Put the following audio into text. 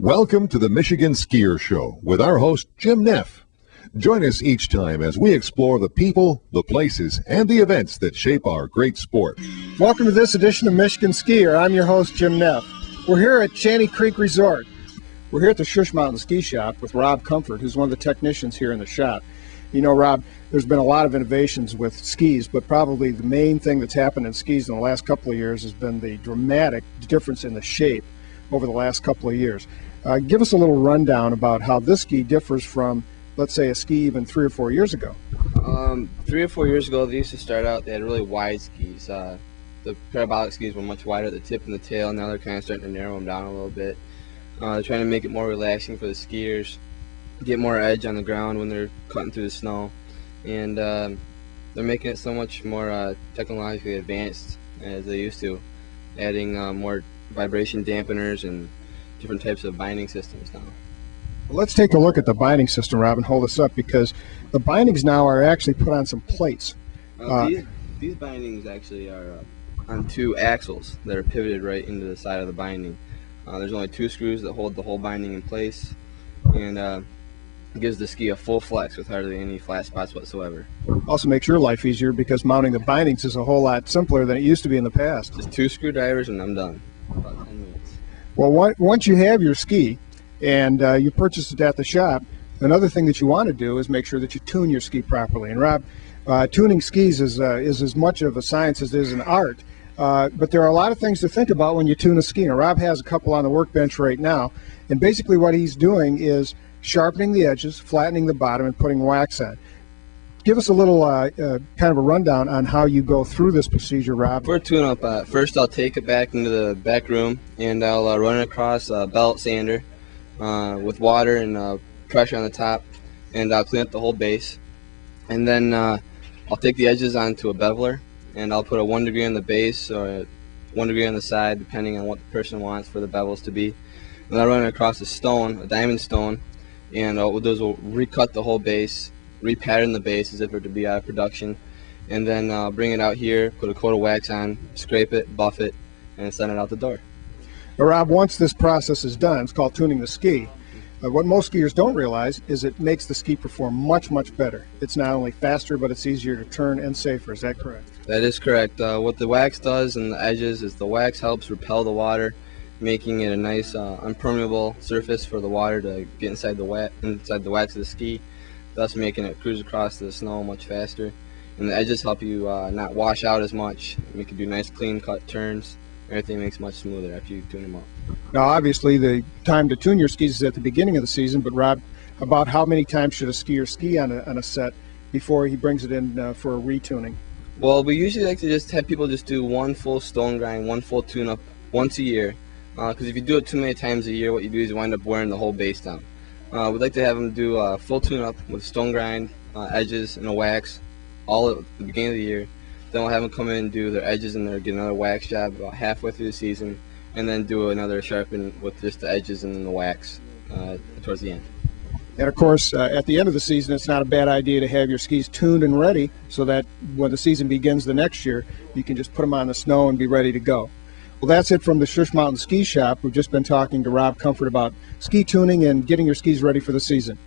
Welcome to the Michigan Skier Show with our host, Jim Neff. Join us each time as we explore the people, the places, and the events that shape our great sport. Welcome to this edition of Michigan Skier. I'm your host, Jim Neff. We're here at Shanty Creek Resort. We're here at the Shush Mountain Ski Shop with Rob Comfort, who's one of the technicians here in the shop. You know, Rob, there's been a lot of innovations with skis, but probably the main thing that's happened in skis in the last couple of years has been the dramatic difference in the shape over the last couple of years. Give us a little rundown about how this ski differs from, let's say, a ski even 3 or 4 years ago. 3 or 4 years ago, they used to start out, they had really wide skis. The parabolic skis were much wider at the tip and the tail. Now they're kind of starting to narrow them down a little bit. They're trying to make it more relaxing for the skiers, get more edge on the ground when they're cutting through the snow. And they're making it so much more technologically advanced as they used to, adding more vibration dampeners and different types of binding systems now. Well, let's take a look at the binding system, Rob, and hold this up, because the bindings now are actually put on some plates. These bindings actually are on 2 axles that are pivoted right into the side of the binding. There's only 2 screws that hold the whole binding in place, and it gives the ski a full flex with hardly any flat spots whatsoever. Also makes your life easier because mounting the bindings is a whole lot simpler than it used to be in the past. Just 2 screwdrivers and I'm done. About 10 minutes. Well, once you have your ski and you purchase it at the shop, another thing that you want to do is make sure that you tune your ski properly. And Rob, tuning skis is as much of a science as it is an art, but there are a lot of things to think about when you tune a ski. Now, Rob has a couple on the workbench right now, and basically what he's doing is sharpening the edges, flattening the bottom, and putting wax on. Give us a little kind of a rundown on how you go through this procedure, Rob. For a tune-up, first I'll take it back into the back room and I'll run it across a belt sander with water and pressure on the top, and I'll clean up the whole base. And then I'll take the edges onto a beveler and I'll put a 1 degree on the base or 1 degree on the side, depending on what the person wants for the bevels to be. And I'll run it across a stone, a diamond stone, and what we'll do is we'll recut the whole base, repattern the base as if it were to be out of production, and then bring it out here, put a coat of wax on, scrape it, buff it, and send it out the door. Now, Rob, once this process is done, it's called tuning the ski. What most skiers don't realize is it makes the ski perform much, much better. It's not only faster, but it's easier to turn and safer. Is that correct? That is correct. What the wax does in the edges is the wax helps repel the water, making it a nice impermeable surface for the water to get inside the wax of the ski, thus making it cruise across the snow much faster. And the edges help you not wash out as much, make you do nice clean cut turns. Everything makes much smoother after you tune them up. Now, obviously, the time to tune your skis is at the beginning of the season, but Rob, about how many times should a skier ski on a set before he brings it in for a retuning? Well, we usually like to just have people just do 1 full stone grind, 1 full tune-up once a year, because if you do it too many times a year, what you do is you wind up wearing the whole base down. We'd like to have them do a full tune-up with stone grind, edges, and a wax all at the beginning of the year. Then we'll have them come in and do their edges and get another wax job about halfway through the season, and then do another sharpen with just the edges and then the wax towards the end. And of course, at the end of the season, it's not a bad idea to have your skis tuned and ready so that when the season begins the next year, you can just put them on the snow and be ready to go. Well, that's it from the Shush Mountain Ski Shop. We've just been talking to Rob Comfort about ski tuning and getting your skis ready for the season.